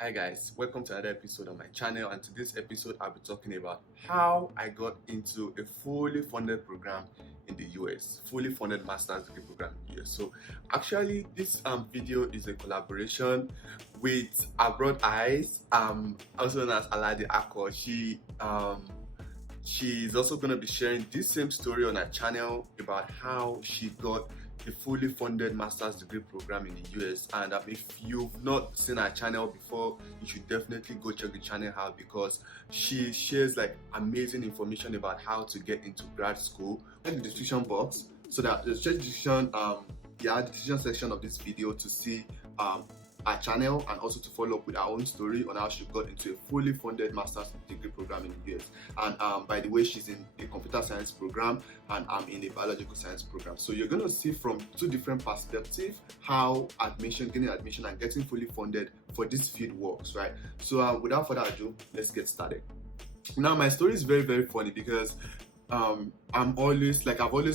Hi guys, welcome to another episode on my channel, and today's episode I'll be talking about how I got into a fully funded program in the US, fully funded master's degree program in the US. So actually this video is a collaboration with Abroad Eyes, also known as Aladi Akoh. She's also going to be sharing this same story on her channel about how she got a fully funded master's degree program in the US. And if you've not seen her channel before, you should definitely go check the channel out, because she shares like amazing information about how to get into grad school. In the description box, so that the description the description section of this video to see our channel, and also to follow up with our own story on how she got into a fully funded master's degree program in the US. And by the way, she's in a computer science program and I'm in a biological science program. So you're going to see from two different perspectives how getting admission and getting fully funded for this field works, right? So without further ado, let's get started. Now my story is very, very funny because I've always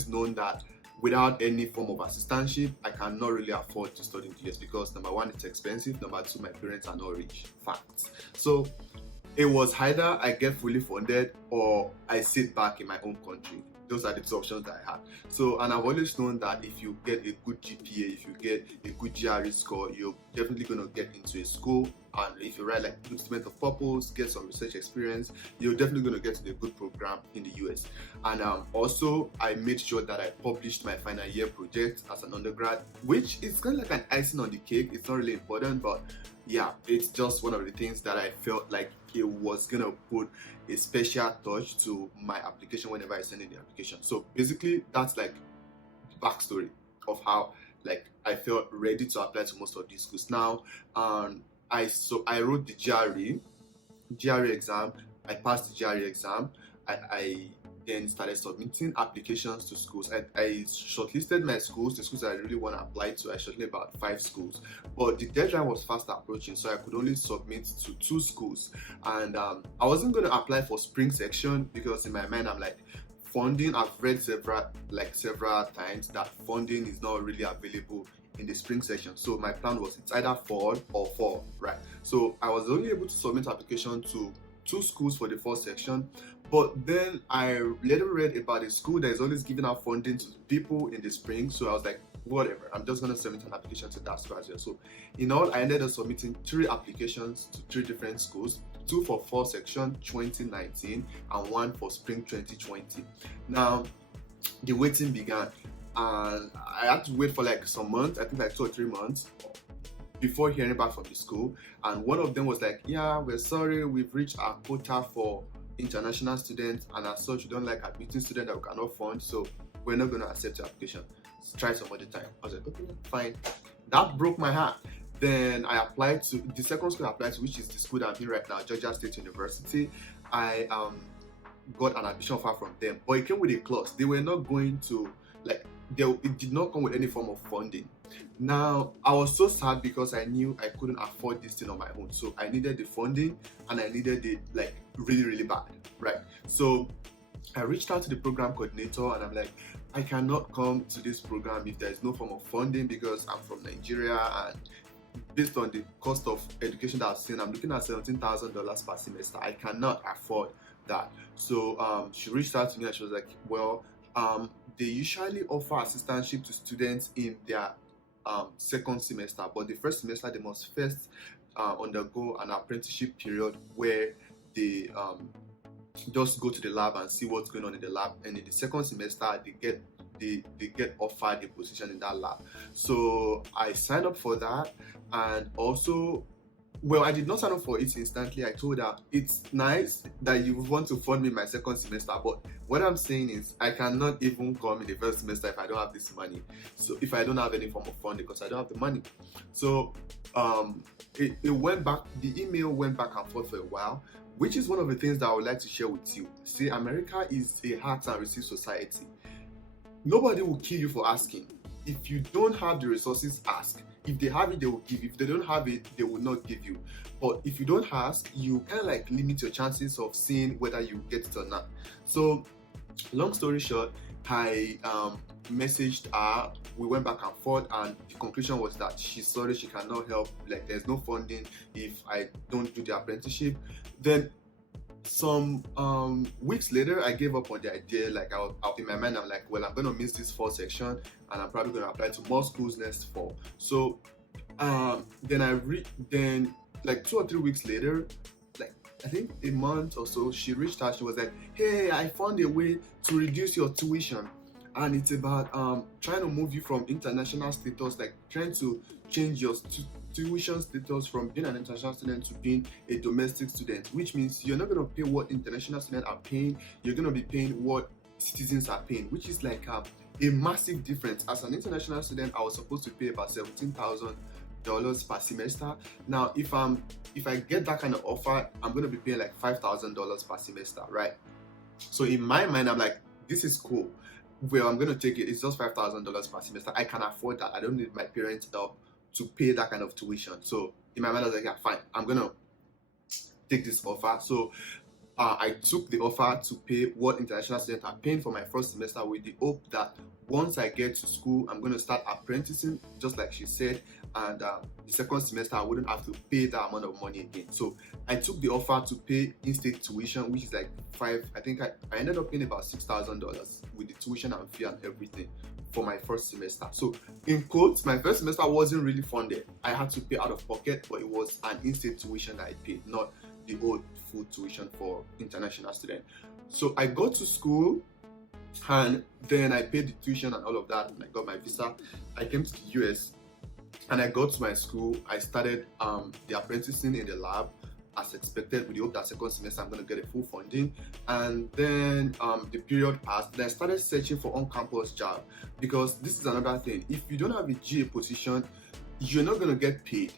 known that without any form of assistantship, I cannot really afford to study in the US, because number one, it's expensive. Number two, my parents are not rich. Facts. So it was either I get fully funded or I sit back in my own country. Those are the two options that I had. So, and I've always known that if you get a good GPA, if you get a good GRE score, you're definitely going to get into a school. And if you write like good statement of purpose, get some research experience, you're definitely going to get to a good program in the US. And also, I made sure that I published my final year project as an undergrad, which is kind of like an icing on the cake. It's not really important, but yeah, it's just one of the things that I felt like it was gonna put a special touch to my application whenever I send in the application. So basically, that's like the backstory of how like I felt ready to apply to most of these schools. Now, I wrote the GRE exam. I passed the GRE exam. I then started submitting applications to schools. I shortlisted my schools, the schools that I really want to apply to. I shortlisted about 5 schools, but the deadline was fast approaching, so I could only submit to 2 schools. And I wasn't going to apply for spring section, because in my mind I'm like, funding, I've read several times that funding is not really available in the spring session. So my plan was it's either fall or fall, right? So I was only able to submit application to 2 schools for the first section, but then I later read about a school that is always giving out funding to people in the spring. So I was like, whatever, I'm just gonna submit an application to that school as well. So in all, I ended up submitting 3 applications to 3 different schools, 2 for fall section 2019 and 1 for spring 2020. Now the waiting began, and I had to wait for like some months, I think like 2 or 3 months, before hearing back from the school. And one of them was like, yeah, we're sorry, we've reached our quota for international students, and as such, we don't like admitting students that we cannot fund, so we're not going to accept your application. Let's try some other time. I was like, okay, fine. That broke my heart. Then I applied to the second school I applied to, which is the school that I'm in right now, Georgia State University. I got an admission offer from them, but it came with a clause. They were not going to, like, it did not come with any form of funding. Now I was so sad because I knew I couldn't afford this thing on my own, so I needed the funding, and I needed it like really, really bad, right? So I reached out to the program coordinator, and I'm like, I cannot come to this program if there is no form of funding, because I'm from Nigeria, and based on the cost of education that I've seen, I'm looking at $17,000 per semester. I cannot afford that. So she reached out to me and she was like, well, they usually offer assistantship to students in their second semester, but the first semester they must first undergo an apprenticeship period where they just go to the lab and see what's going on in the lab, and in the second semester they get offered a position in that lab. So I signed up for that, and also, well, I did not sign up for it instantly. I told her it's nice that you want to fund me my second semester, but what I'm saying is I cannot even come in the first semester if I don't have this money. So if I don't have any form of funding, because I don't have the money. So it went back, the email went back and forth for a while, which is one of the things that I would like to share with you. See, America is a ask and receive society. Nobody will kill you for asking. If you don't have the resources, ask. If they have it, they will give you. If they don't have it, they will not give you. But if you don't ask, you kind of like limit your chances of seeing whether you get it or not. So long story short, I messaged her. We went back and forth, and the conclusion was that she's sorry, she cannot help. Like, there's no funding if I don't do the apprenticeship. Then some weeks later, I gave up on the idea. Like, in my mind, I'm like, well, I'm gonna miss this fall section, and I'm probably gonna apply to more schools next fall. So then like 2 or 3 weeks later, like I think a month or so, she reached out. She was like, hey, I found a way to reduce your tuition, and it's about trying to move you from international status, like trying to change your tuition status from being an international student to being a domestic student, which means you're not going to pay what international students are paying, you're going to be paying what citizens are paying, which is like a massive difference. As an international student, I was supposed to pay about $17,000 per semester. Now, if I get that kind of offer, I'm going to be paying like $5,000 per semester, right? So in my mind, I'm like, this is cool. Well, I'm going to take it. It's just $5,000 per semester. I can afford that. I don't need my parents' help to pay that kind of tuition. So in my mind, I was like, yeah, fine, I'm going to take this offer. So I took the offer to pay what international students are paying for my first semester, with the hope that once I get to school, I'm going to start apprenticing, just like she said, and the second semester I wouldn't have to pay that amount of money again. So I took the offer to pay in-state tuition, which is like I think I ended up paying about $6,000 with the tuition and fee and everything for my first semester. So in quotes, my first semester wasn't really funded. I had to pay out of pocket, but it was an in-state tuition that I paid, not the old full tuition for international students. So I got to school, and then I paid the tuition and all of that, and I got my visa. I came to the US, and I got to my school. I started the apprenticing in the lab as expected, with the hope that second semester I'm going to get a full funding. And then the period passed. Then I started searching for on-campus job, because this is another thing. If you don't have a GA position, you're not going to get paid.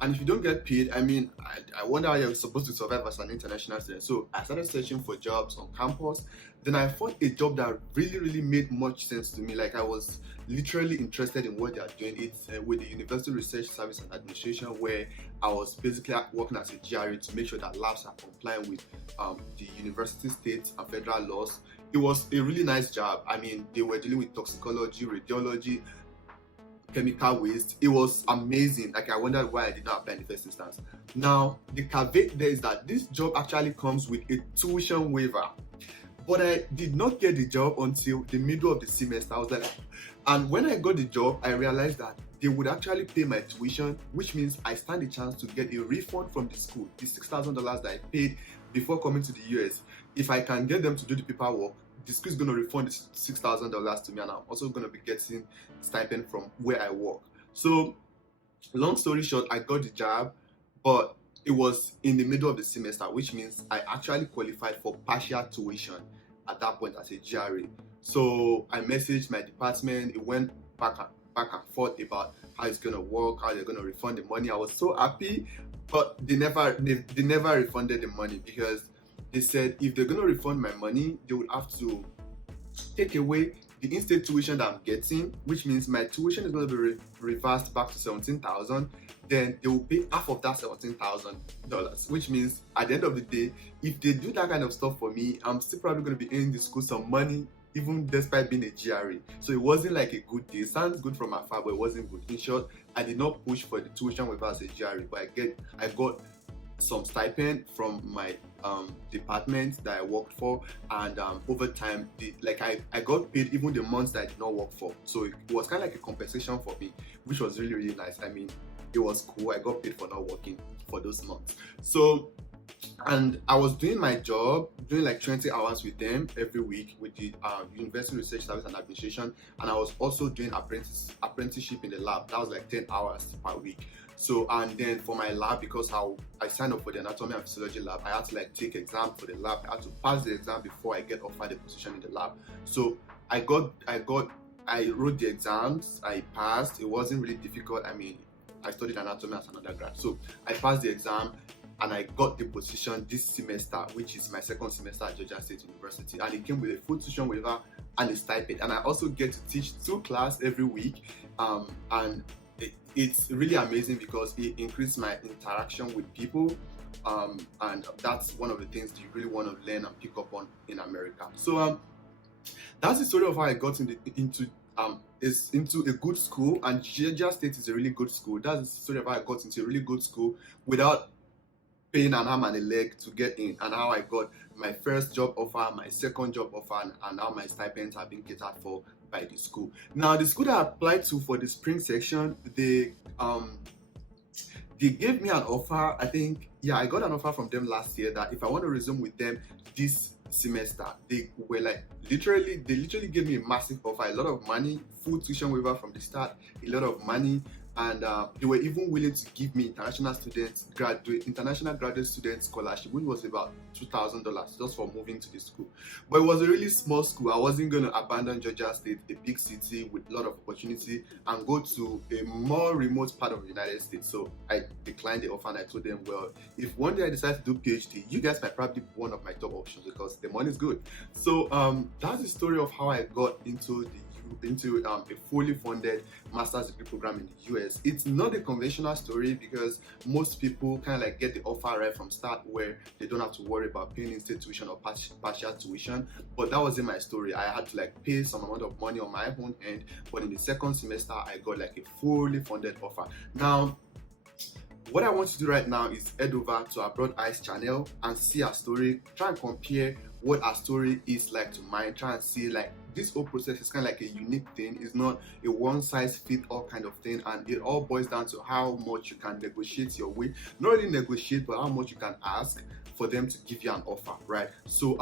And if you don't get paid, I mean, I wonder how you're supposed to survive as an international student. So I started searching for jobs on campus. Then I found a job that really made much sense to me. Like, I was literally interested in what they are doing. It's with the University Research Service and Administration, where I was basically working as a GRE to make sure that labs are compliant with the university, state, and federal laws. It was a really nice job. I mean, they were dealing with toxicology, radiology, chemical waste. It was amazing. Like, I wondered why I did not apply in the first instance. Now, the caveat there is that this job actually comes with a tuition waiver, but I did not get the job until the middle of the semester. I was like, and when I got the job, I realized that they would actually pay my tuition, which means I stand a chance to get a refund from the school, the $6,000 that I paid before coming to the US. If I can get them to do the paperwork, the school is going to refund the $6,000 to me, and I'm also going to be getting stipend from where I work. So, long story short, I got the job, but it was in the middle of the semester, which means I actually qualified for partial tuition at that point as a GRE. So I messaged my department. It went back and forth about how it's going to work, how they're going to refund the money. I was so happy, but they never refunded the money, because they said if they're going to refund my money, they would have to take away the in-state tuition that I'm getting, which means my tuition is going to be reversed back to $17,000. Then they will pay half of that $17,000, which means at the end of the day, if they do that kind of stuff for me, I'm still probably going to be earning the school some money, even despite being a GRE. So it wasn't like a good deal. It sounds good from afar, but it wasn't good. In short, I did not push for the tuition waiver as a GRE, but I got some stipend from my department that I worked for, and over time, I got paid even the months that I did not work for. So it was kind of like a compensation for me, which was really nice. I mean, it was cool. I got paid for not working for those months. So, and I was doing my job, doing like 20 hours with them every week with the University Research Service and Administration, and I was also doing apprenticeship in the lab. That was like 10 hours per week. So, and then for my lab, because I signed up for the anatomy and physiology lab, I had to like take exam for the lab. I had to pass the exam before I get offered a position in the lab. So I wrote the exams, I passed. It wasn't really difficult. I mean, I studied anatomy as an undergrad. So I passed the exam, and I got the position this semester, which is my second semester at Georgia State University. And it came with a full tuition waiver and a stipend. And I also get to teach 2 classes every week. And it's really amazing because it increased my interaction with people. And that's one of the things you really want to learn and pick up on in America. So That's the story of how I got into a good school, and Georgia State is a really good school. That's the story of how I got into a really good school without paying an arm and a leg to get in, and how I got my first job offer, my second job offer, and how my stipends have been catered for by the school. Now, the school that I applied to for the spring section, they gave me an offer. I think, yeah, I got an offer from them last year that if I want to resume with them this semester, they literally gave me a massive offer, a lot of money, full tuition waiver from the start, a lot of money, and they were even willing to give me international graduate student scholarship, which was about $2,000 just for moving to the school. But it was a really small school. I wasn't going to abandon Georgia State, a big city with a lot of opportunity, and go to a more remote part of the United States. So I declined the offer, and I told them, well, if one day I decide to do PhD, you guys might probably be one of my top options because the money is good. So that's the story of how I got into a fully funded master's degree program in the US. It's not a conventional story because most people kind of like get the offer right from start where they don't have to worry about paying in-state tuition or partial tuition. But that wasn't my story. I had to like pay some amount of money on my own end, but in the second semester I got like a fully funded offer. Now, what I want to do right now is head over to our Broad Eyes channel and see our story, try and compare what our story is like to mine, try and see like this whole process is kind of like a unique thing. It's not a one-size-fits-all kind of thing, and it all boils down to how much you can negotiate your way. Not really negotiate, but how much you can ask for them to give you an offer, right? So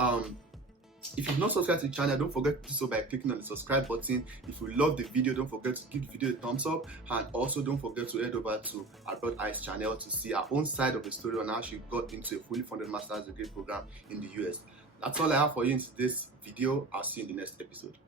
if you've not subscribed to the channel, don't forget to do so by clicking on the subscribe button. If you love the video, don't forget to give the video a thumbs up, and also don't forget to head over to our Broad Eyes channel to see our own side of the story on how she got into a fully funded master's degree program in the US. That's all I have for you in this video. I'll see you in the next episode.